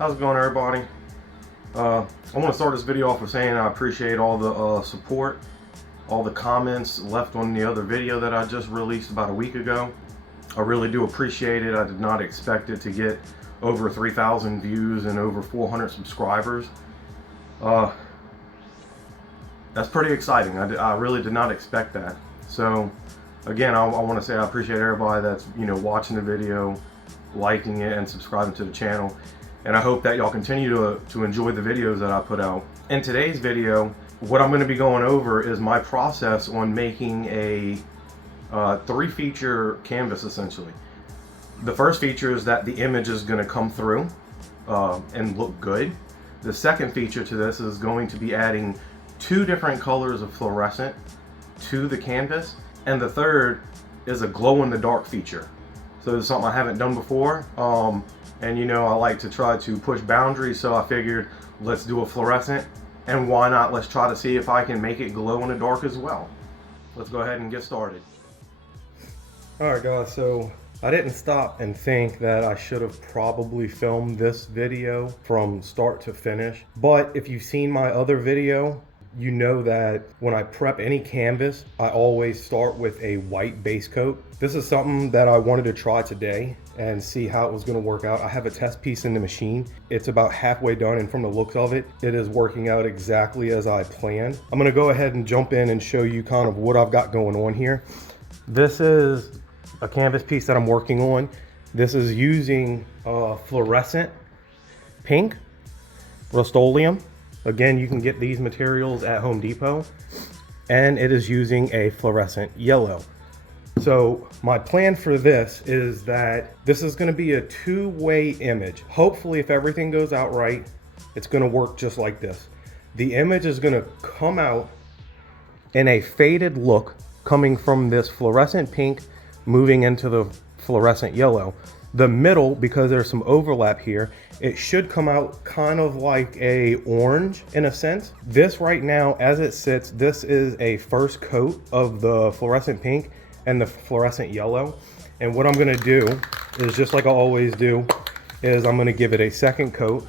How's it going, everybody? I want to start this video off with saying I appreciate all the support, all the comments left on the other video that I just released about a week ago. I really do appreciate it. I did not expect it to get over 3,000 views and over 400 subscribers. That's pretty exciting. I really did not expect that. So again, I want to say I appreciate everybody that's watching the video, liking it, and subscribing to the channel. And I hope that y'all continue to enjoy the videos that I put out. In today's video, what I'm going to be going over is my process on making a 3-feature canvas, essentially. The first feature is that the image is going to come through and look good. The second feature to this is going to be adding 2 different colors of fluorescent to the canvas. And the third is a glow-in-the-dark feature. So this is something I haven't done before. And I like to try to push boundaries, so I figured let's do a fluorescent, and why not, let's try to see if I can make it glow in the dark as well. Let's go ahead and get started. Alright guys, so I didn't stop and think that I should have probably filmed this video from start to finish, but if you've seen my other video, you know that when I prep any canvas, I always start with a white base coat. This is something that I wanted to try today and see how it was going to work out. I have a test piece in the machine. It's about halfway done, and from the looks of it, it is working out exactly as I planned. I'm going to go ahead and jump in and show you kind of what I've got going on here. This is a canvas piece that I'm working on. This is using fluorescent pink, Rust-Oleum. Again, you can get these materials at Home Depot, and it is using a fluorescent yellow. So my plan for this is that this is going to be a 2-way image. Hopefully, if everything goes out right, it's going to work just like this. The image is going to come out in a faded look coming from this fluorescent pink moving into the fluorescent yellow. The middle, because there's some overlap here, it should come out kind of like a orange in a sense. This right now, as it sits, this is a first coat of the fluorescent pink and the fluorescent yellow. And what I'm gonna do is, just like I always do, is I'm gonna give it a second coat.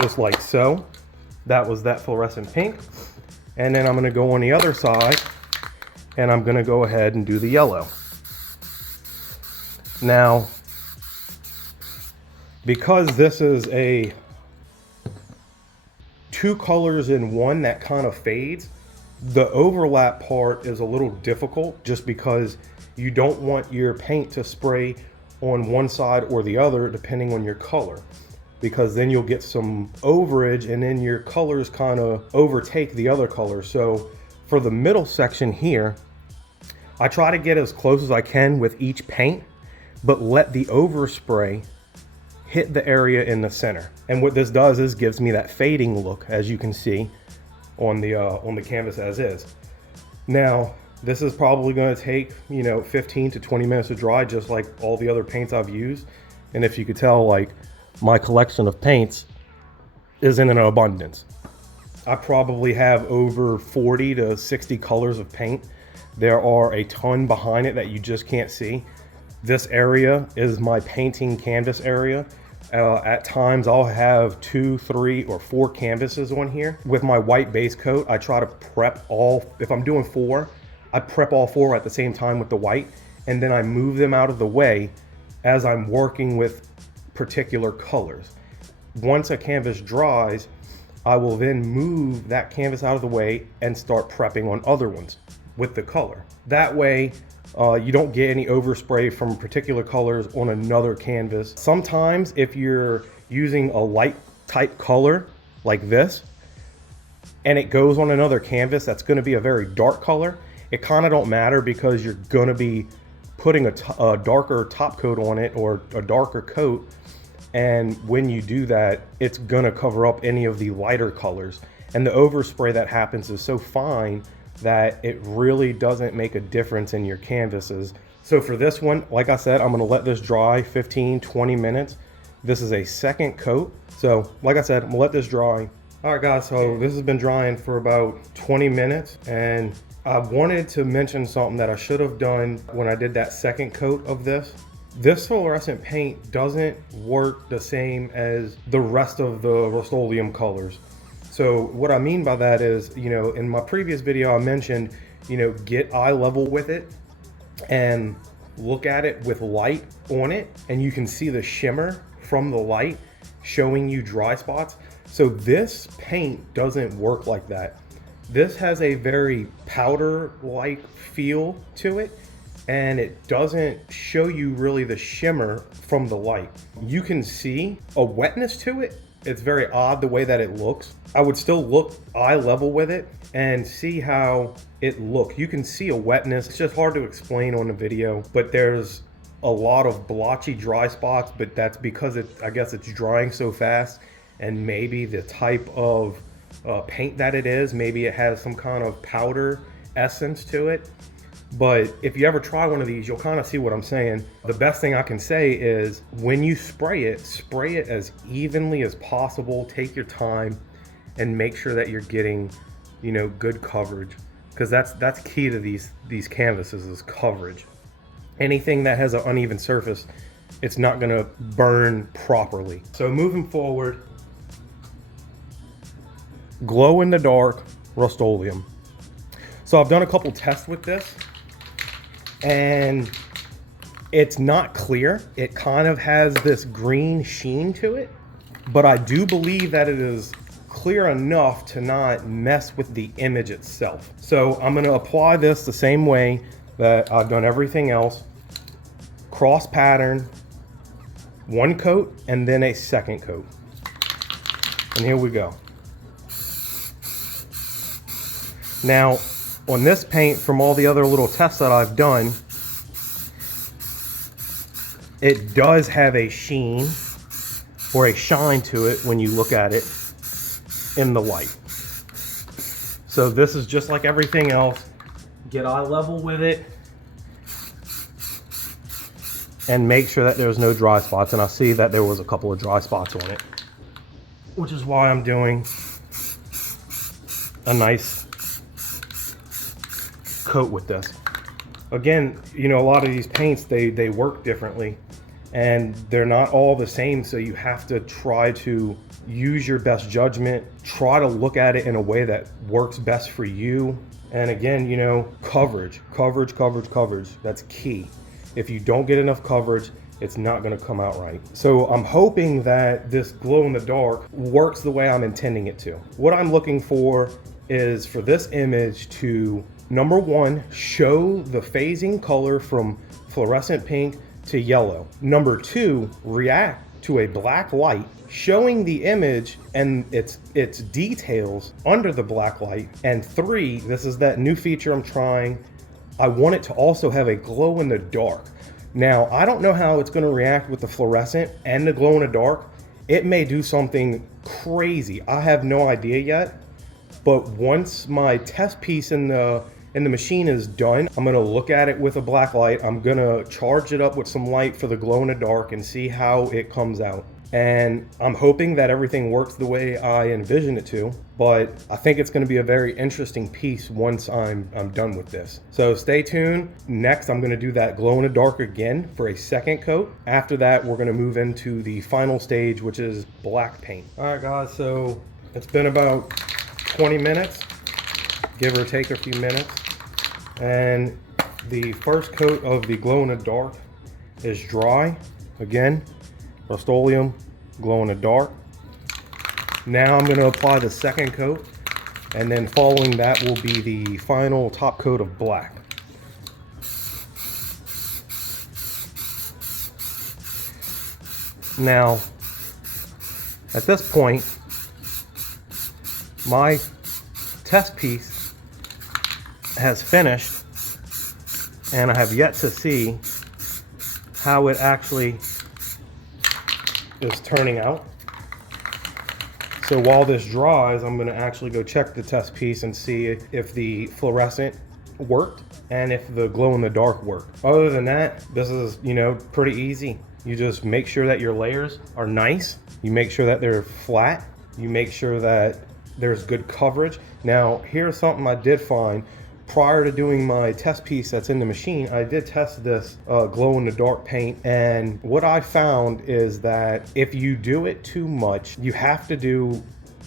Just like so. That was that fluorescent pink. And then I'm gonna go on the other side, and I'm gonna go ahead and do the yellow. Now, because this is a 2 colors in one that kind of fades, the overlap part is a little difficult, just because you don't want your paint to spray on one side or the other depending on your color, because then you'll get some overage and then your colors kind of overtake the other color. So for the middle section here, I try to get as close as I can with each paint, but let the overspray hit the area in the center. And what this does is gives me that fading look, as you can see on the canvas as is. Now, this is probably going to take 15 to 20 minutes to dry, just like all the other paints I've used. And if you could tell, like, my collection of paints is in an abundance. I probably have over 40 to 60 colors of paint. There are a ton behind it that you just can't see. This area is my painting canvas area. At times I'll have 2, 3, or 4 canvases on here. With my white base coat, I try to prep all, if I'm doing 4, I prep all 4 at the same time with the white, and then I move them out of the way as I'm working with particular colors. Once a canvas dries, I will then move that canvas out of the way and start prepping on other ones with the color. That way, you don't get any overspray from particular colors on another canvas. Sometimes if you're using a light type color like this, and it goes on another canvas that's gonna be a very dark color, it kind of don't matter, because you're gonna be putting a darker top coat on it, or a darker coat. And when you do that, it's gonna cover up any of the lighter colors. And the overspray that happens is so fine that it really doesn't make a difference in your canvases. So for this one, like I said, I'm gonna let this dry 15, 20 minutes. This is a second coat. So like I said, I'm gonna let this dry. All right guys, so this has been drying for about 20 minutes, and I wanted to mention something that I should have done when I did that second coat of this. This fluorescent paint doesn't work the same as the rest of the Rust-Oleum colors. So what I mean by that is, you know, in my previous video I mentioned, you know, get eye level with it and look at it with light on it, and you can see the shimmer from the light showing you dry spots. So this paint doesn't work like that. This has a very powder-like feel to it, and it doesn't show you really the shimmer from the light. You can see a wetness to it. It's very odd the way that it looks. I would still look eye level with it and see how it looks. You can see a wetness. It's just hard to explain on the video, but there's a lot of blotchy dry spots, but that's because I guess it's drying so fast, and maybe the type of paint that it is, maybe it has some kind of powder essence to it. But if you ever try one of these, you'll kind of see what I'm saying. The best thing I can say is when you spray it as evenly as possible. Take your time and make sure that you're getting, you know, good coverage, because that's key to these canvases is coverage. Anything that has an uneven surface, it's not going to burn properly. So moving forward, glow in the dark Rust-Oleum. So I've done a couple tests with this, and it's not clear. It kind of has this green sheen to it, but I do believe that it is clear enough to not mess with the image itself. So I'm going to apply this the same way that I've done everything else. Cross pattern, one coat and then a second coat. And here we go. Now, on this paint, from all the other little tests that I've done, it does have a sheen or a shine to it when you look at it in the light. So this is just like everything else. Get eye level with it and make sure that there's no dry spots. And I see that there was a couple of dry spots on it, which is why I'm doing a nice coat with this. Again, you know, a lot of these paints, they work differently and they're not all the same, so you have to try to use your best judgment, try to look at it in a way that works best for you. And again, you know, coverage, that's key. If you don't get enough coverage, it's not going to come out right. So I'm hoping that this glow in the dark works the way I'm intending it to. What I'm looking for is for this image to, number one, show the phasing color from fluorescent pink to yellow. Number two, react to a black light, showing the image and its details under the black light. And three, this is that new feature I'm trying, I want it to also have a glow in the dark. Now, I don't know how it's going to react with the fluorescent and the glow in the dark. It may do something crazy. I have no idea yet. But once my test piece in the machine is done, I'm going to look at it with a black light. I'm going to charge it up with some light for the glow in the dark and see how it comes out. And I'm hoping that everything works the way I envision it to, but I think it's going to be a very interesting piece once I'm done with this. So stay tuned. Next, I'm going to do that glow in the dark again for a second coat. After that, we're going to move into the final stage, which is black paint. All right, guys, so it's been about 20 minutes, give or take a few minutes. And the first coat of the glow in the dark is dry. Again, Rust-Oleum, glow in the dark. Now I'm going to apply the second coat, and then following that will be the final top coat of black. Now, at this point, my test piece has finished, and I have yet to see how it actually is turning out. So while this dries, I'm going to actually go check the test piece and see if the fluorescent worked and if the glow in the dark worked. Other than that, this is, you know, pretty easy. You just make sure that your layers are nice. You make sure that they're flat. You make sure that there's good coverage. Now, here's something I did find. prior to doing my test piece that's in the machine, I did test this glow-in-the-dark paint, and what I found is that if you do it too much, you have to do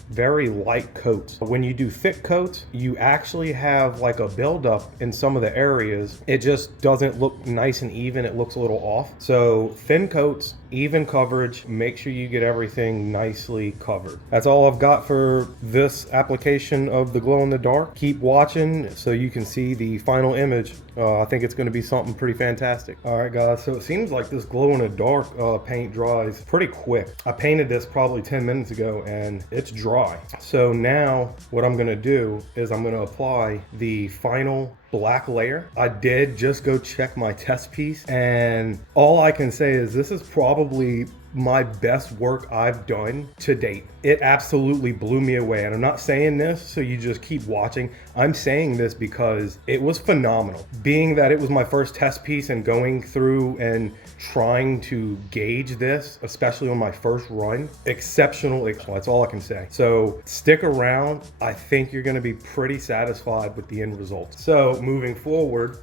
very light coats. When you do thick coats, you actually have like a buildup in some of the areas. It just doesn't look nice and even. It looks a little off. So thin coats, even coverage, make sure you get everything nicely covered. That's all I've got for this application of the glow in the dark. Keep watching so you can see the final image. I think it's going to be something pretty fantastic. All right, guys, so it seems like this glow in the dark paint dries pretty quick. I painted this probably 10 minutes ago and it's dry. So now what I'm going to do is I'm going to apply the final black layer. I did just go check my test piece, and all I can say is this is probably my best work I've done to date. It absolutely blew me away, and I'm not saying this so you just keep watching. I'm saying this because it was phenomenal. Being that it was my first test piece and going through and trying to gauge this, especially on my first run, exceptional. That's all I can say. So stick around. I think you're going to be pretty satisfied with the end result. So moving forward,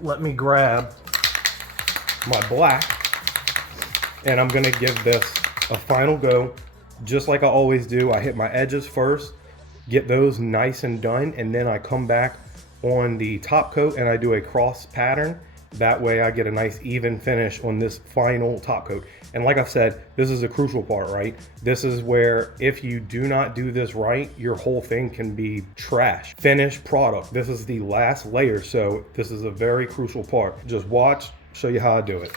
let me grab my black, and I'm gonna give this a final go, just like I always do. I hit my edges first, get those nice and done, and then I come back on the top coat and I do a cross pattern. That way I get a nice even finish on this final top coat. And like I've said, this is a crucial part, right? This is where if you do not do this right, your whole thing can be trash. Finished product. This is the last layer, so this is a very crucial part. Just watch, show you how I do it.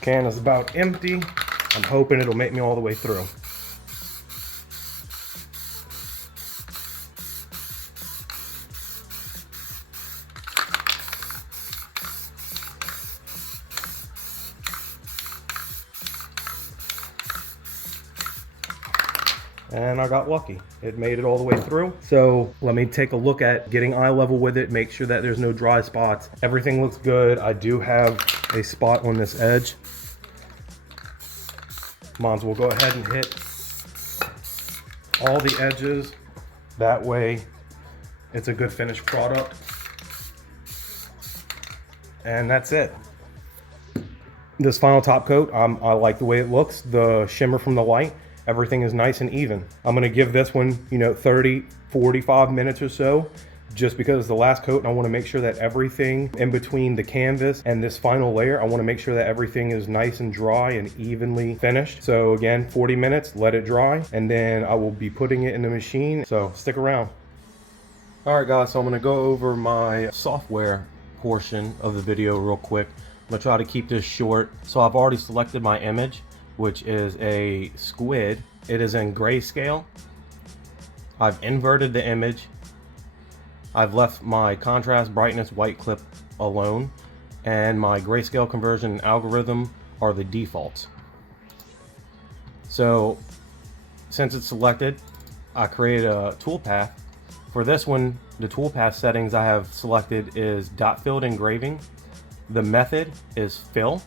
Can is about empty. I'm hoping it'll make me all the way through. And I got lucky. It made it all the way through. So let me take a look at getting eye level with it, make sure that there's no dry spots. Everything looks good. I do have a spot on this edge. Might as well go ahead and hit all the edges. That way it's a good finished product. And that's it. This final top coat, I like the way it looks. The shimmer from the light, everything is nice and even. I'm gonna give this one, 30, 45 minutes or so, just because it's the last coat, and I wanna make sure that everything in between the canvas and this final layer, I wanna make sure that everything is nice and dry and evenly finished. So again, 40 minutes, let it dry, and then I will be putting it in the machine, so stick around. All right, guys, so I'm gonna go over my software portion of the video real quick. I'm gonna try to keep this short. So I've already selected my image, which is a squid. It is in grayscale. I've inverted the image. I've left my contrast, brightness, white clip alone, and my grayscale conversion and algorithm are the defaults. So since it's selected, I created a toolpath. For this one, the toolpath settings I have selected is dot filled engraving. The method is fill.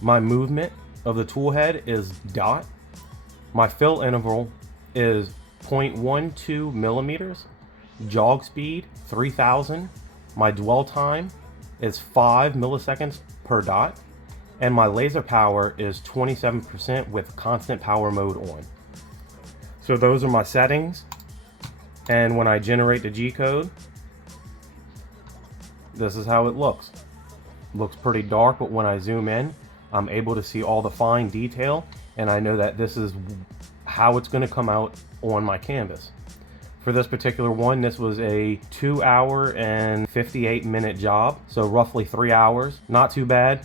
My movement of the tool head is dot. My fill interval is 0.12 millimeters. Jog speed 3000. My dwell time is 5 milliseconds per dot, and my laser power is 27% with constant power mode on. So those are my settings, and when I generate the G code, this is how it looks. Looks pretty dark, but when I zoom in, I'm able to see all the fine detail, and I know that this is how it's going to come out on my canvas. For this particular one, this was a 2 hour and 58 minute job, so roughly 3 hours. Not too bad.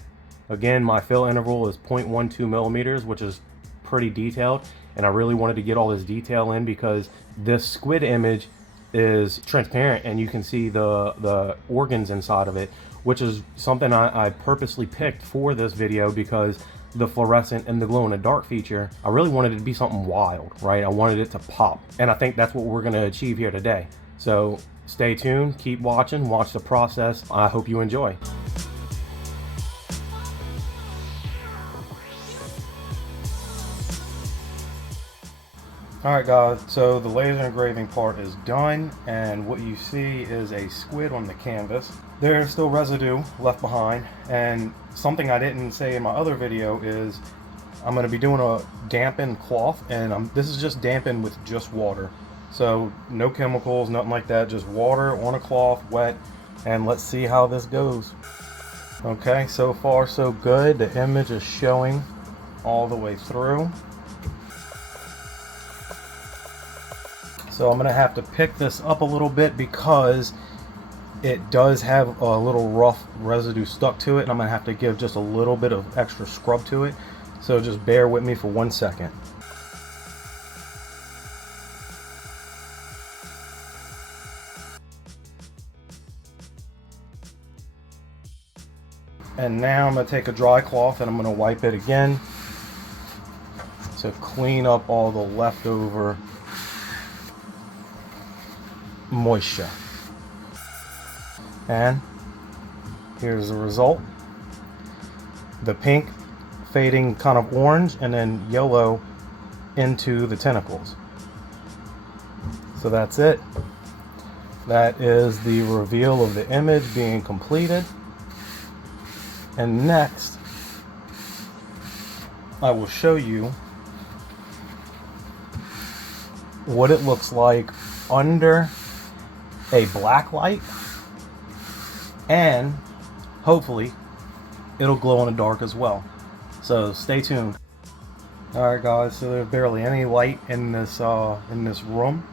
Again, my fill interval is 0.12 millimeters, which is pretty detailed, and I really wanted to get all this detail in because this squid image is transparent and you can see the organs inside of it, which is something I purposely picked for this video because the fluorescent and the glow in the dark feature, I really wanted it to be something wild, right? I wanted it to pop. And I think that's what we're gonna achieve here today. So stay tuned, keep watching, watch the process. I hope you enjoy. Alright guys, so the laser engraving part is done, and what you see is a squid on the canvas. There's still residue left behind, and something I didn't say in my other video is I'm going to be doing a dampened cloth, and this is just dampened with just water. So no chemicals, nothing like that, just water on a cloth, wet, and let's see how this goes. Okay, so far so good. The image is showing all the way through. So I'm going to have to pick this up a little bit because it does have a little rough residue stuck to it, and I'm going to have to give just a little bit of extra scrub to it. So just bear with me for 1 second. And now I'm going to take a dry cloth and I'm going to wipe it again to clean up all the leftover moisture. And here's the result. The pink fading kind of orange, and then yellow into the tentacles. So that's it. That is the reveal of the image being completed. And next, I will show you what it looks like under a black light, and hopefully it'll glow in the dark as well. So stay tuned. Alright guys, so there's barely any light in this room.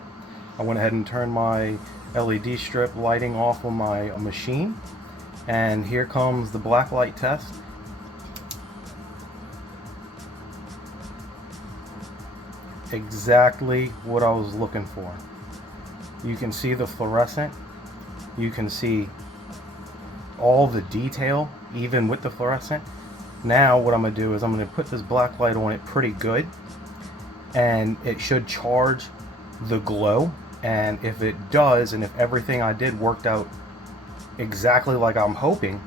I went ahead and turned my LED strip lighting off on my machine, and here comes the black light test. Exactly what I was looking for. You can see the fluorescent, you can see all the detail even with the fluorescent. Now what I'm going to do is I'm going to put this black light on it pretty good, and it should charge the glow, and if it does, and if everything I did worked out exactly like I'm hoping,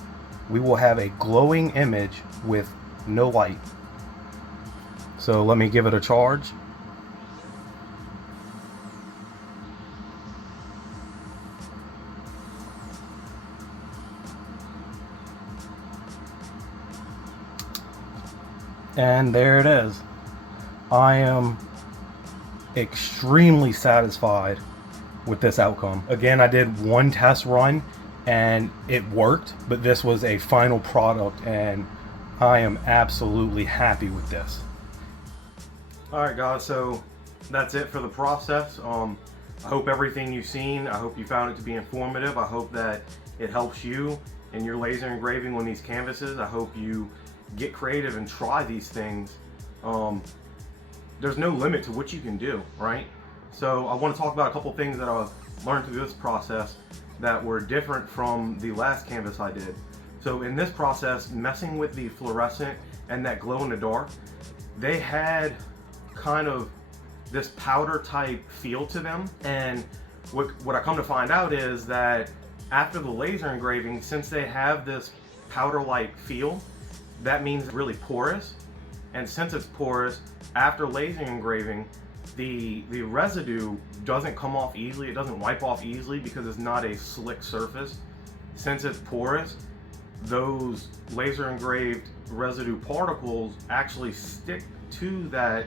we will have a glowing image with no light. So let me give it a charge. And there it is. I am extremely satisfied with this outcome. Again, I did one test run and it worked, but this was a final product and I am absolutely happy with this. Alright guys, so that's it for the process. I hope everything you've seen, I hope you found it to be informative. I hope that it helps you in your laser engraving on these canvases. I hope you get creative and try these things. There's no limit to what you can do, right? So I want to talk about a couple things that I've learned through this process that were different from the last canvas I did. So in this process, messing with the fluorescent and that glow in the dark, they had kind of this powder type feel to them, and what I come to find out is that after the laser engraving, since they have this powder-like feel, that means it's really porous, and since it's porous, after laser engraving, the residue doesn't come off easily, it doesn't wipe off easily because it's not a slick surface. Since it's porous, those laser engraved residue particles actually stick to that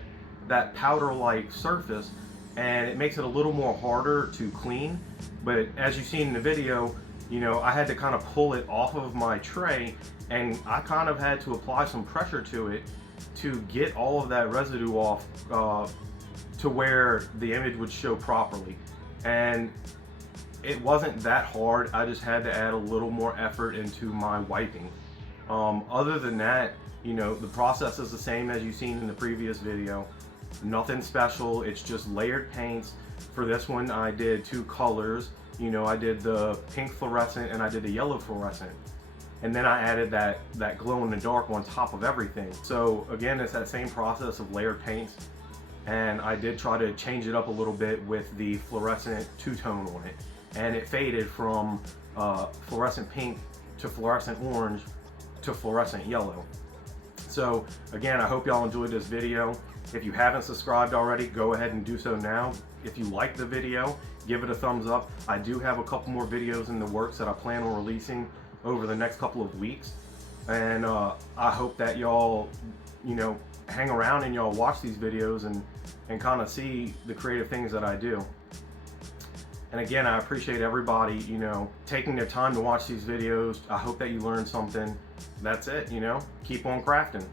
powder-like surface, and it makes it a little more harder to clean. But as you've seen in the video, you know, I had to kind of pull it off of my tray, and I kind of had to apply some pressure to it to get all of that residue off to where the image would show properly. And it wasn't that hard, I just had to add a little more effort into my wiping. Other than that, you know, the process is the same as you've seen in the previous video. Nothing special, it's just layered paints. For this one I did two colors. You know, I did the pink fluorescent and I did the yellow fluorescent. and then I added that glow in the dark on top of everything. So again, it's that same process of layered paints, and I did try to change it up a little bit with the fluorescent two-tone on it, and it faded from fluorescent pink to fluorescent orange to fluorescent yellow. So again, I hope y'all enjoyed this video. If you haven't subscribed already, go ahead and do so now. If you like the video, give it a thumbs up. I do have a couple more videos in the works that I plan on releasing over the next couple of weeks, and I hope that y'all, hang around and y'all watch these videos and kind of see the creative things that I do. And again, I appreciate everybody, taking their time to watch these videos. I hope that you learned something. That's it, keep on crafting.